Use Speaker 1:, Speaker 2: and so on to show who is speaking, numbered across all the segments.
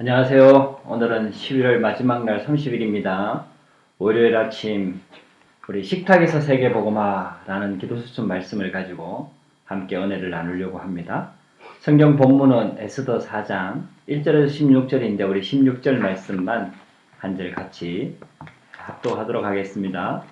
Speaker 1: 안녕하세요. 오늘은 11월 마지막 날 30일입니다. 월요일 아침 우리 식탁에서 세계보고마라는 기도수천 말씀을 가지고 함께 은혜를 나누려고 합니다. 성경 본문은 에스더 4장 1절에서 16절인데 우리 16절 말씀만 한 절 같이 합독하도록 하겠습니다.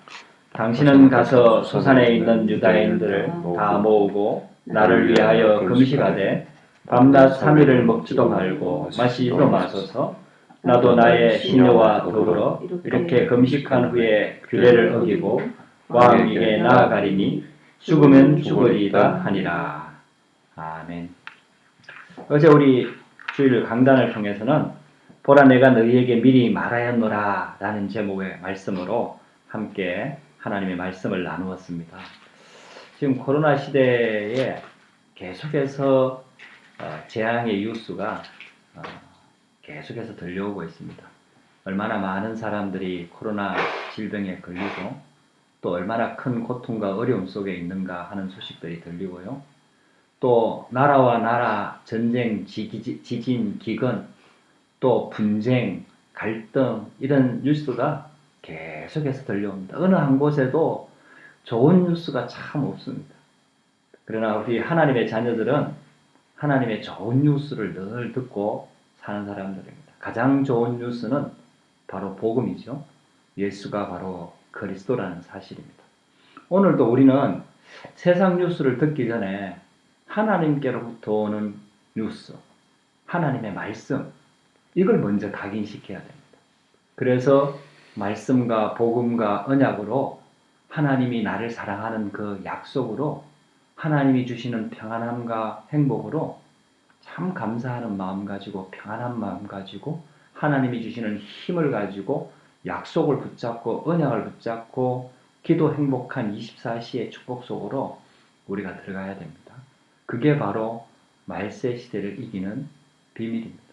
Speaker 1: 당신은 가서 소산에 있는 유다인들을 다 모으고 나를 위하여 금식하되 밤낮 3일을 먹지도 말고 마시지도 마소서 나도 나의 시녀와 더불어 이렇게 금식한 후에 규례를 어기고 왕에게 나아가리니 죽으면 죽으리이다 하니라. 아멘. 어제 우리 주일 강단을 통해서는 보라 내가 너희에게 미리 말하였노라 라는 제목의 말씀으로 함께 하나님의 말씀을 나누었습니다. 지금 코로나 시대에 계속해서 어, 재앙의 뉴스가 어, 계속해서 들려오고 있습니다. 얼마나 많은 사람들이 코로나 질병에 걸리고 또 얼마나 큰 고통과 어려움 속에 있는가 하는 소식들이 들리고요. 또 나라와 나라 전쟁, 지진, 기근, 또 분쟁, 갈등 이런 뉴스가 계속해서 들려옵니다. 어느 한 곳에도 좋은 뉴스가 참 없습니다. 그러나 우리 하나님의 자녀들은 하나님의 좋은 뉴스를 늘 듣고 사는 사람들입니다. 가장 좋은 뉴스는 바로 복음이죠. 예수가 바로 그리스도라는 사실입니다. 오늘도 우리는 세상 뉴스를 듣기 전에 하나님께로부터 오는 뉴스, 하나님의 말씀, 이걸 먼저 각인시켜야 됩니다. 그래서 말씀과 복음과 언약으로 하나님이 나를 사랑하는 그 약속으로 하나님이 주시는 평안함과 행복으로 참 감사하는 마음 가지고 평안한 마음 가지고 하나님이 주시는 힘을 가지고 약속을 붙잡고 언약을 붙잡고 기도 행복한 24시의 축복 속으로 우리가 들어가야 됩니다. 그게 바로 말세 시대를 이기는 비밀입니다.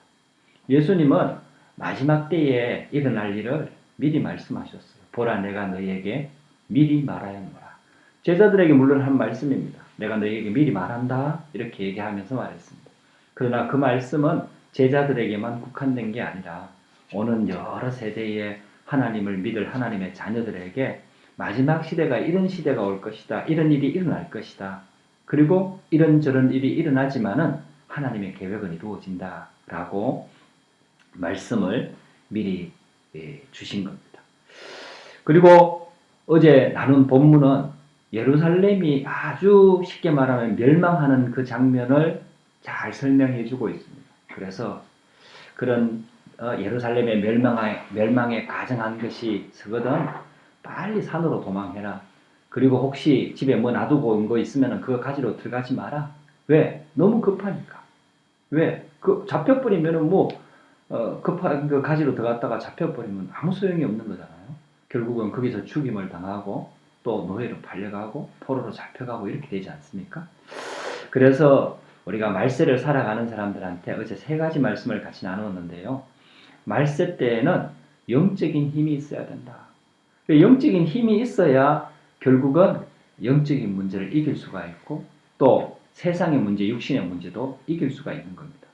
Speaker 1: 예수님은 마지막 때에 일어날 일을 미리 말씀하셨어요. 보라 내가 너희에게 미리 말하였노라. 제자들에게 물론 한 말씀입니다. 내가 너희에게 미리 말한다. 이렇게 얘기하면서 말했습니다. 그러나 그 말씀은 제자들에게만 국한된 게 아니라 오는 여러 세대의 하나님을 믿을 하나님의 자녀들에게 마지막 시대가 이런 시대가 올 것이다. 이런 일이 일어날 것이다. 그리고 이런저런 일이 일어나지만은 하나님의 계획은 이루어진다. 라고 말씀을 미리 예, 주신 겁니다. 그리고 어제 나눈 본문은 예루살렘이 아주 쉽게 말하면 멸망하는 그 장면을 잘 설명해 주고 있습니다. 그래서 그런 어, 예루살렘의 멸망에, 멸망에 가정한 것이 서거든 빨리 산으로 도망해라. 그리고 혹시 집에 뭐 놔두고 온 거 있으면 그거 가지러 들어가지 마라. 왜? 너무 급하니까. 왜? 그 잡혀버리면은 뭐 어, 급한 그 가지러 들어갔다가 잡혀버리면 아무 소용이 없는 거잖아요. 결국은 거기서 죽임을 당하고 또 노예로 팔려가고 포로로 잡혀가고 이렇게 되지 않습니까? 그래서 우리가 말세를 살아가는 사람들한테 어제 세 가지 말씀을 같이 나누었는데요. 말세 때에는 영적인 힘이 있어야 된다. 영적인 힘이 있어야 결국은 영적인 문제를 이길 수가 있고 또 세상의 문제, 육신의 문제도 이길 수가 있는 겁니다.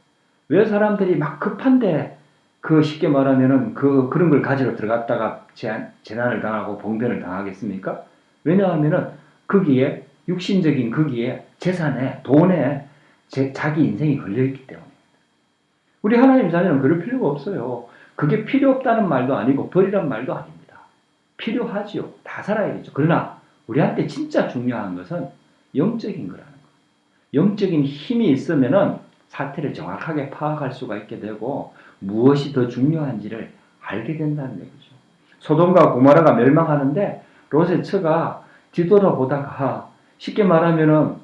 Speaker 1: 왜 사람들이 막 급한데 그 쉽게 말하면은 그 그런 걸 가지러 들어갔다가 재난, 재난을 당하고 봉변을 당하겠습니까? 왜냐하면은 거기에 육신적인 거기에 재산에 돈에 제, 자기 인생이 걸려 있기 때문에 우리 하나님 자녀는 그럴 필요가 없어요. 그게 필요 없다는 말도 아니고 버리란 말도 아닙니다. 필요하지요. 다 살아야겠죠. 그러나 우리한테 진짜 중요한 것은 영적인 거라는 거예요. 영적인 힘이 있으면은 사태를 정확하게 파악할 수가 있게 되고 무엇이 더 중요한지를 알게 된다는 얘기죠. 소돔과 고모라가 멸망하는데 롯의 처가 뒤돌아보다가 쉽게 말하면은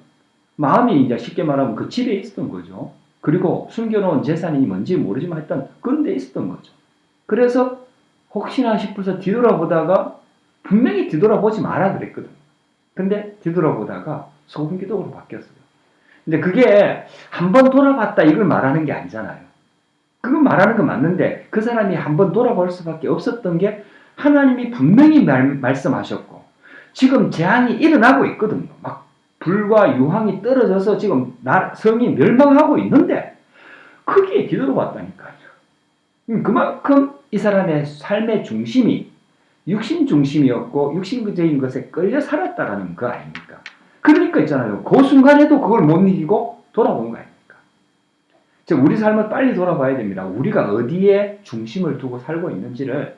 Speaker 1: 마음이 이제 쉽게 말하면 그 집에 있었던 거죠. 그리고 숨겨놓은 재산이 뭔지 모르지만 일단 그런 데 있었던 거죠. 그래서 혹시나 싶어서 뒤돌아보다가 분명히 뒤돌아보지 마라 그랬거든. 근데 뒤돌아보다가 소금 기독으로 바뀌었어요. 근데 그게 한 번 돌아봤다 이걸 말하는 게 아니잖아요. 그건 말하는 건 맞는데 그 사람이 한 번 돌아볼 수밖에 없었던 게 하나님이 분명히 말, 말씀하셨고 지금 재앙이 일어나고 있거든요. 막 불과 유황이 떨어져서 지금 나, 성이 멸망하고 있는데 거기에 뒤돌아봤다니까요. 음, 그만큼 이 사람의 삶의 중심이 육신 중심이었고 육신적인 것에 끌려 살았다라는 거 아닙니까? 그러니까 있잖아요. 그 순간에도 그걸 못 이기고 돌아온 거 아닙니까? 즉 우리 삶을 빨리 돌아봐야 됩니다. 우리가 어디에 중심을 두고 살고 있는지를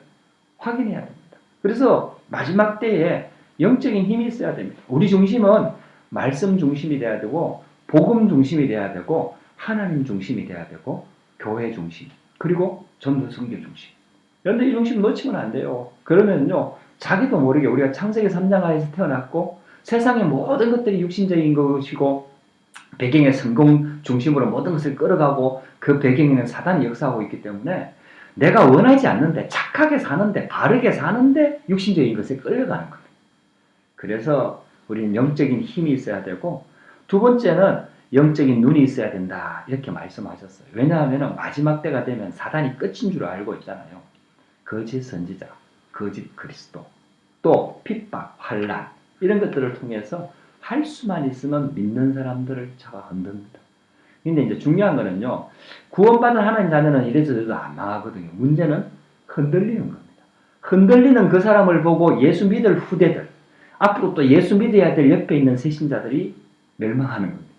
Speaker 1: 확인해야 됩니다. 그래서 마지막 때에 영적인 힘이 있어야 됩니다. 우리 중심은 말씀 중심이 돼야 되고 복음 중심이 돼야 되고 하나님 중심이 돼야 되고 교회 중심 그리고 전도 성교 중심. 그런데 이 중심 놓치면 안 돼요. 그러면요 자기도 모르게 우리가 창세기 3장 하에서 태어났고 세상의 모든 것들이 육신적인 것이고 배경의 성공 중심으로 모든 것을 끌어가고 그 배경에는 사단이 역사하고 있기 때문에 내가 원하지 않는데 착하게 사는데 바르게 사는데 육신적인 것에 끌려가는 거예요. 그래서 우리는 영적인 힘이 있어야 되고 두 번째는 영적인 눈이 있어야 된다 이렇게 말씀하셨어요. 왜냐하면 마지막 때가 되면 사단이 끝인 줄 알고 있잖아요. 거짓 선지자, 거짓 그리스도, 또 핍박, 환란 이런 것들을 통해서 할 수만 있으면 믿는 사람들을 차가 흔듭니다. 근데 이제 중요한 거는요. 구원받은 하나님 자녀는 이래저래도 안 망하거든요. 문제는 흔들리는 겁니다. 흔들리는 그 사람을 보고 예수 믿을 후대들, 앞으로 또 예수 믿어야 될 옆에 있는 세신자들이 멸망하는 겁니다.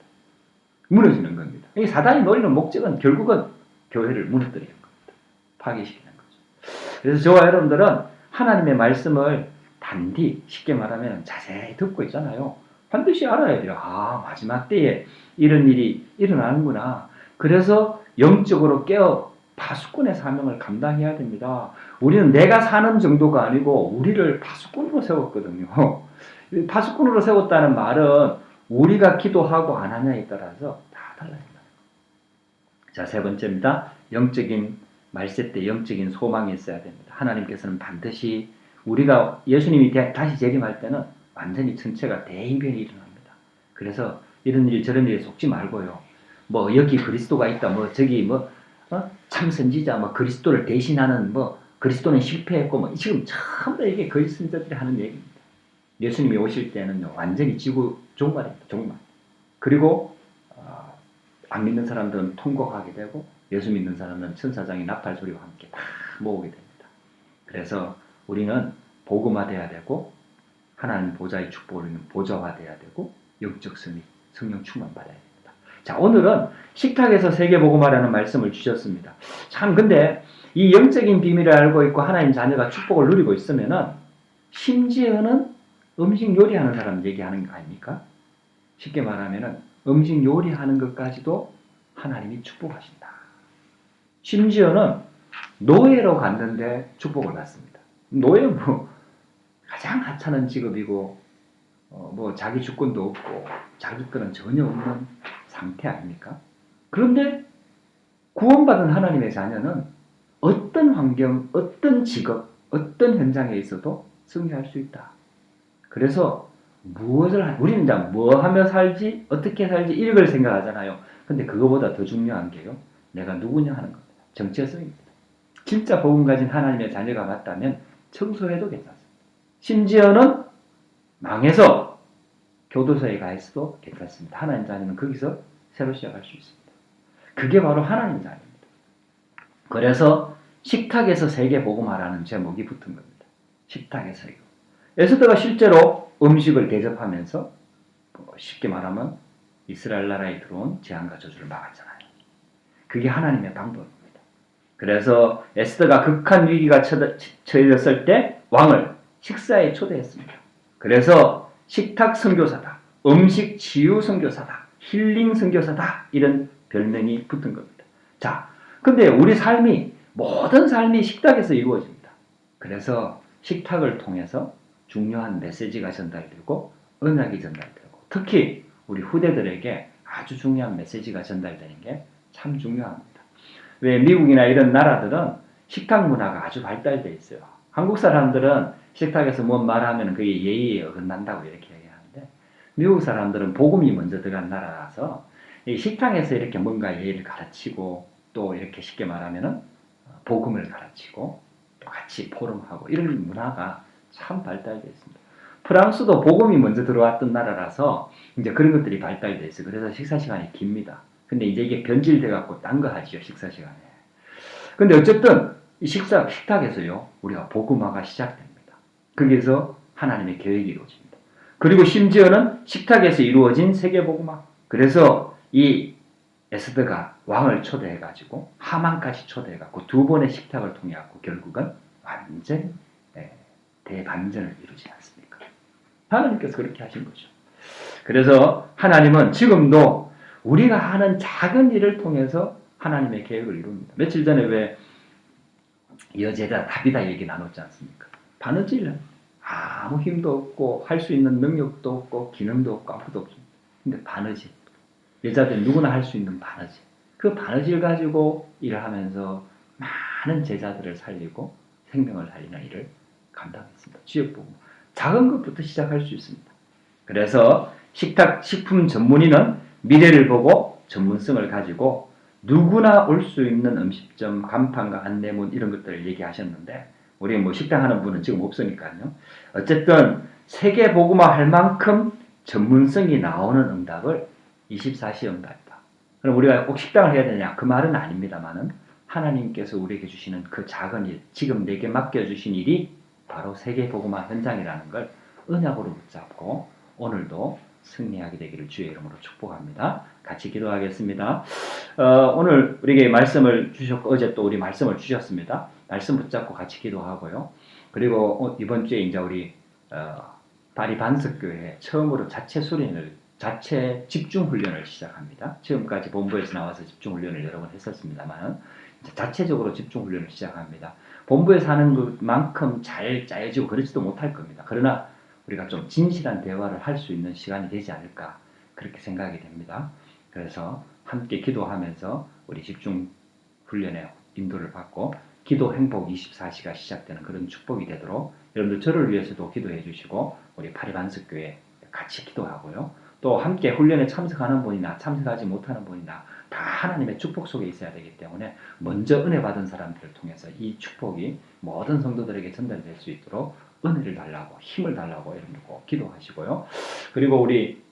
Speaker 1: 무너지는 겁니다. 이 사단이 노리는 목적은 결국은 교회를 무너뜨리는 겁니다. 파괴시키는 거죠. 그래서 저와 여러분들은 하나님의 말씀을 단디 쉽게 말하면 자세히 듣고 있잖아요. 반드시 알아야 돼요. 아, 마지막 때에 이런 일이 일어나는구나. 그래서 영적으로 깨어 파수꾼의 사명을 감당해야 됩니다. 우리는 내가 사는 정도가 아니고 우리를 파수꾼으로 세웠거든요. 파수꾼으로 세웠다는 말은 우리가 기도하고 안 하냐에 따라서 다 달라요. 자, 세 번째입니다. 영적인 말세 때 영적인 소망이 있어야 됩니다. 하나님께서는 반드시 우리가 예수님이 다시 재림할 때는 완전히 전체가 대이변이 일어납니다. 그래서 이런 일 저런 일에 속지 말고요. 뭐 여기 그리스도가 있다. 뭐 저기 뭐 어? 참선지자 뭐 그리스도를 대신하는 뭐 그리스도는 실패했고 뭐 지금 전부 이게 선자들이 하는 얘기입니다. 예수님이 오실 때는요 완전히 지구 종말입니다. 종말. 그리고 어, 안 믿는 사람들은 통곡하게 되고 예수 믿는 사람은 천사장이 나팔 소리와 함께 다 모으게 됩니다. 그래서 우리는 복음화돼야 되고 하나님 보좌의 축복을 보좌화돼야 되고 영적 승리, 성령 충만 받아야 됩니다. 자 오늘은 식탁에서 세계 복음화라는 말씀을 주셨습니다. 참 근데 이 영적인 비밀을 알고 있고 하나님 자녀가 축복을 누리고 있으면은 심지어는 음식 요리하는 사람 얘기하는 거 아닙니까? 쉽게 말하면은 음식 요리하는 것까지도 하나님이 축복하신다. 심지어는 노예로 갔는데 축복을 받습니다. 노예 뭐 가장 하찮은 직업이고 어, 뭐 자기 주권도 없고 자기 거는 전혀 없는 상태 아닙니까? 그런데 구원받은 하나님의 자녀는 어떤 환경, 어떤 직업, 어떤 현장에 있어도 승리할 수 있다. 그래서 무엇을 하, 우리는 뭐 하며 살지, 어떻게 살지 이걸 생각하잖아요. 근데 그거보다 더 중요한 게요. 내가 누구냐 하는 겁니다. 정체성입니다. 진짜 복음 가진 하나님의 자녀가 맞다면 청소해도 괜찮습니다. 심지어는 망해서 교도소에 가 있어도 괜찮습니다. 하나님 자녀는 거기서 새로 시작할 수 있습니다. 그게 바로 하나님 자녀입니다. 그래서 식탁에서 세계 복음하라는 제목이 붙은 겁니다. 식탁에서 세계. 에스더가 실제로 음식을 대접하면서 뭐 쉽게 말하면 이스라엘 나라에 들어온 재앙과 저주를 막았잖아요. 그게 하나님의 방법입니다. 그래서 에스더가 극한 위기가 처해졌을 때 왕을 식사에 초대했습니다. 그래서 식탁 선교사다, 음식 치유 선교사다, 힐링 선교사다 이런 별명이 붙은 겁니다. 자, 근데 우리 삶이 모든 삶이 식탁에서 이루어집니다. 그래서 식탁을 통해서 중요한 메시지가 전달되고 언약이 전달되고 특히 우리 후대들에게 아주 중요한 메시지가 전달되는 게 참 중요합니다. 왜 미국이나 이런 나라들은 식탁 문화가 아주 발달되어 있어요. 한국 사람들은 식탁에서 뭔 말하면 그게 예의에 어긋난다고 이렇게 얘기하는데 미국 사람들은 복음이 먼저 들어간 나라라서 이 식탁에서 이렇게 뭔가 예의를 가르치고 또 이렇게 쉽게 말하면은 복음을 가르치고 또 같이 포럼하고 이런 문화가 참 발달되어 있습니다. 프랑스도 복음이 먼저 들어왔던 나라라서 이제 그런 것들이 발달되어 있어요. 그래서 식사 시간이 깁니다. 근데 이제 이게 변질돼 갖고 딴 거 하지요 식사 시간에. 근데 어쨌든 이 식사 식탁에서요 우리가 복음화가 시작됩니다. 거기에서 하나님의 계획이 이루어집니다. 그리고 심지어는 식탁에서 이루어진 세계 복음화. 그래서 이 에스더가 왕을 초대해 가지고 하만까지 초대해 갖고 두 번의 식탁을 통해 갖고 결국은 완전 예, 대반전을 이루지 않습니까? 하나님께서 그렇게 하신 거죠. 그래서 하나님은 지금도 우리가 하는 작은 일을 통해서 하나님의 계획을 이룹니다. 며칠 전에 왜 여제자 다비다 얘기 나눴지 않습니까? 바느질은 아무 힘도 없고 할 수 있는 능력도 없고 기능도 없고 아무도 없습니다. 근데 바느질 여자들 누구나 할 수 있는 바느질 그 바느질 가지고 일을 하면서 많은 제자들을 살리고 생명을 살리는 일을 감당했습니다. 지역보고 작은 것부터 시작할 수 있습니다. 그래서 식탁 식품 전문의는 미래를 보고 전문성을 가지고 누구나 올 수 있는 음식점, 간판과 안내문 이런 것들을 얘기하셨는데 우리 뭐 식당 하는 분은 지금 없으니까요. 어쨌든 세계 복음화 할 만큼 전문성이 나오는 응답을 24시 응답이다. 그럼 우리가 꼭 식당을 해야 되냐? 그 말은 아닙니다만은 하나님께서 우리에게 주시는 그 작은 일, 지금 내게 맡겨 주신 일이 바로 세계 복음화 현장이라는 걸 언약으로 붙잡고 오늘도 승리하게 되기를 주의 이름으로 축복합니다. 같이 기도하겠습니다. 어, 오늘 우리에게 말씀을 주셨고 어제 또 우리 말씀을 주셨습니다. 말씀 붙잡고 같이 기도하고요. 그리고 어, 이번 주에 이제 우리 어, 파리 반석교회 처음으로 자체 수련을 자체 집중 훈련을 시작합니다. 지금까지 본부에서 나와서 집중 훈련을 여러 번 했었습니다만 자체적으로 집중 훈련을 시작합니다. 본부에서 하는 것만큼 잘 짜여지고 그렇지도 못할 겁니다. 그러나 우리가 좀 진실한 대화를 할 수 있는 시간이 되지 않을까 그렇게 생각이 됩니다. 그래서 함께 기도하면서 우리 집중 훈련에 인도를 받고 기도 행복 24시가 시작되는 그런 축복이 되도록 여러분들 저를 위해서도 기도해 주시고 우리 파리반석교회 같이 기도하고요. 또 함께 훈련에 참석하는 분이나 참석하지 못하는 분이나 다 하나님의 축복 속에 있어야 되기 때문에 먼저 은혜 받은 사람들을 통해서 이 축복이 모든 성도들에게 전달될 수 있도록 은혜를 달라고 힘을 달라고 여러분들 꼭 기도하시고요. 그리고 우리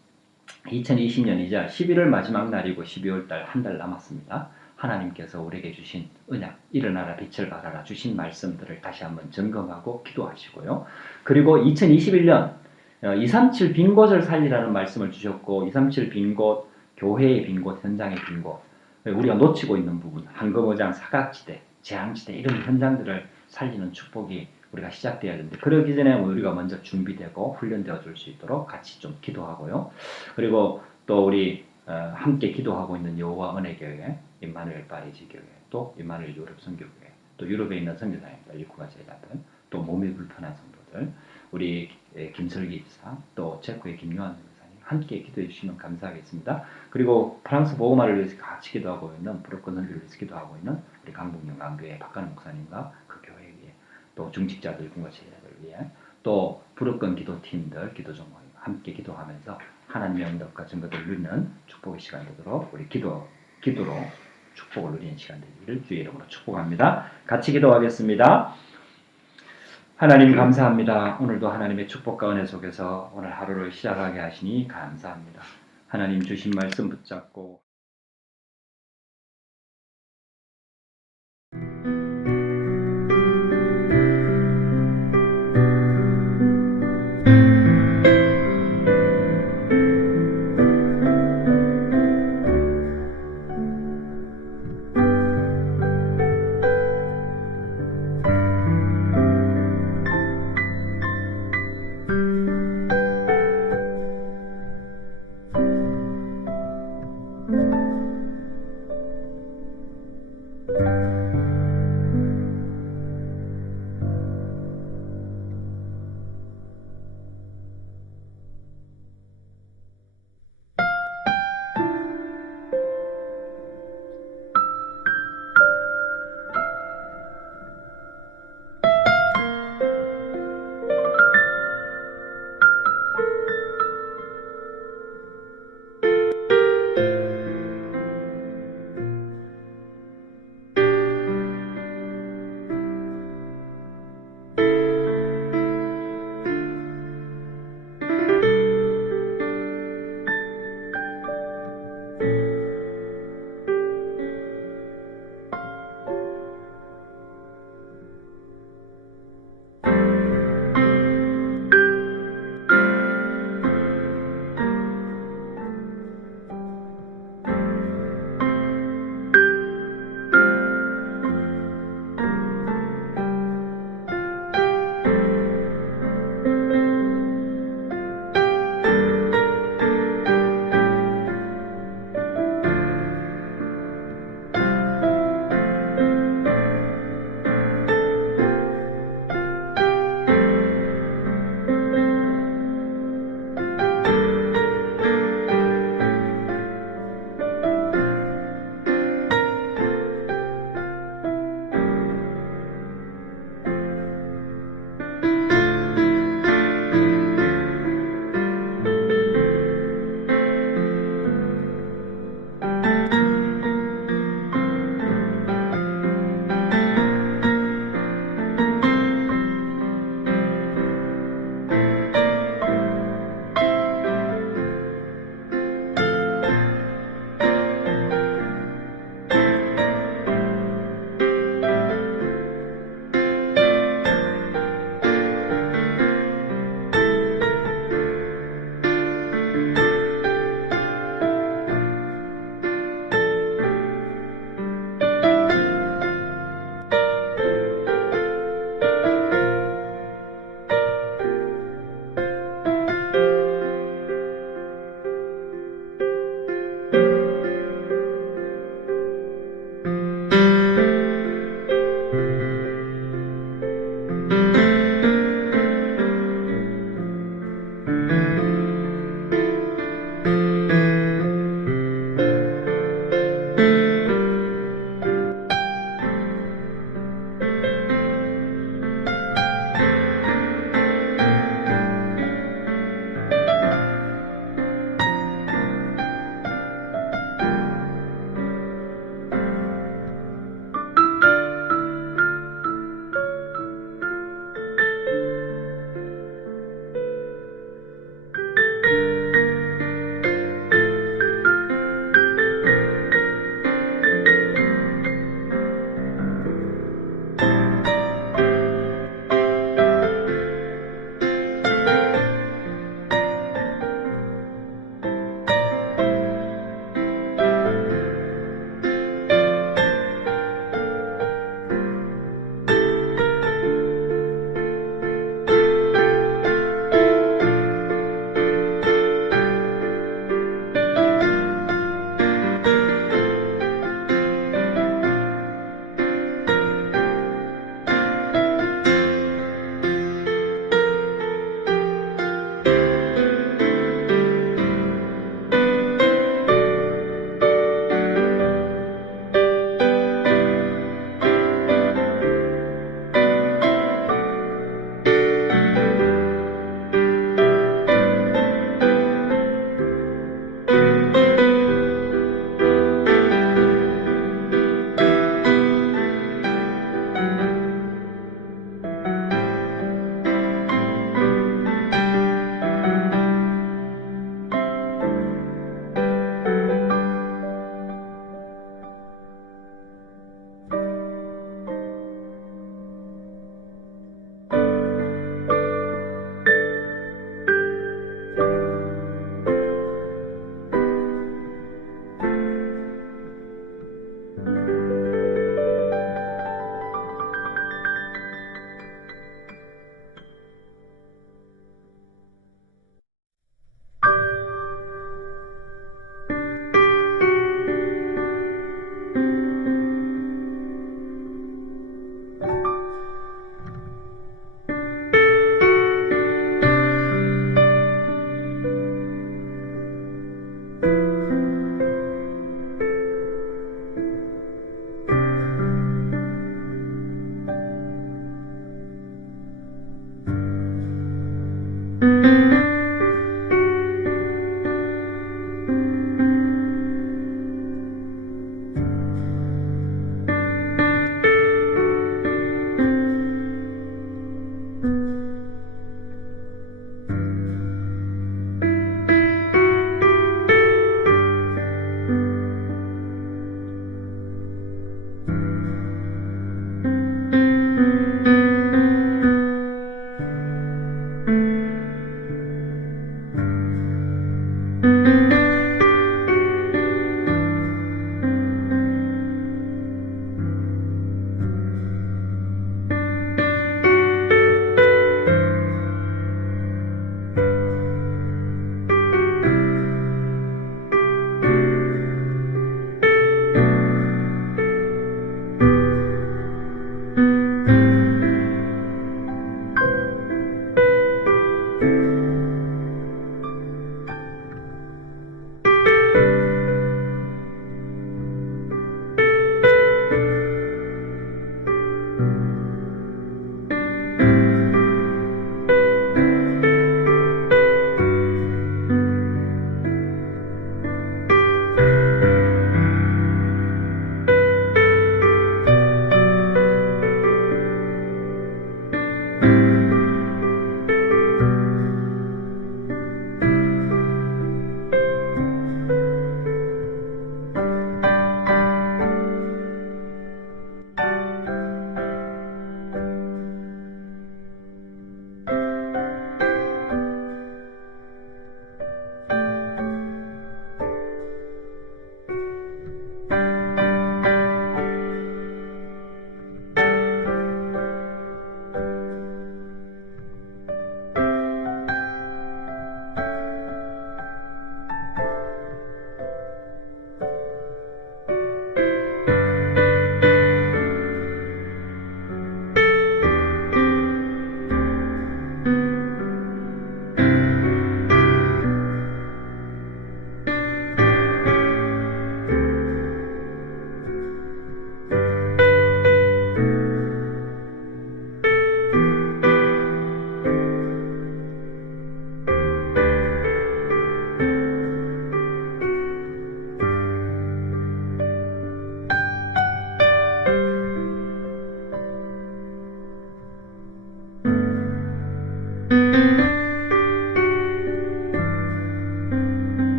Speaker 1: 2020년 이제 11월 마지막 날이고 12월 달 한 달 남았습니다. 하나님께서 우리에게 주신 언약, 일어나라 빛을 발하라 주신 말씀들을 다시 한번 점검하고 기도하시고요. 그리고 2021년 237 빈 곳을 살리라는 말씀을 주셨고 237 빈 곳, 교회의 빈 곳, 현장의 빈 곳, 우리가 놓치고 있는 부분, 한금어장, 사각지대, 재앙지대 이런 현장들을 살리는 축복이 우리가 시작돼야 되는데 그러기 전에 우리가 먼저 준비되고 훈련되어 줄 수 있도록 같이 좀 기도하고요. 그리고 또 우리 어, 함께 기도하고 있는 여호와 은혜교회, 임마누엘 파리지 교회, 또 임마누엘 유럽 선교교회, 또 유럽에 있는 선교사님들, 일쿠가 제자들, 또 몸이 불편한 성도들, 우리 에, 김설기 집사, 또 체코의 김요한 선교사님 함께 기도해 주시면 감사하겠습니다. 그리고 프랑스 보고마를 위해서 같이 기도하고 있는 브로큰 선교를 위해서 기도하고 있는 우리 강북영 강교회 박가는 목사님과 그 교회 위에 또 중직자들, 군거제자들 위해 또 부르권 기도팀들, 기도종과 함께 기도하면서 하나님의 응답과 증거를 누리는 축복의 시간 되도록 우리 기도, 기도로 축복을 누리는 시간 되기를 주의 이름으로 축복합니다. 같이 기도하겠습니다. 하나님 감사합니다. 오늘도 하나님의 축복과 은혜 속에서 오늘 하루를 시작하게 하시니 감사합니다. 하나님 주신 말씀 붙잡고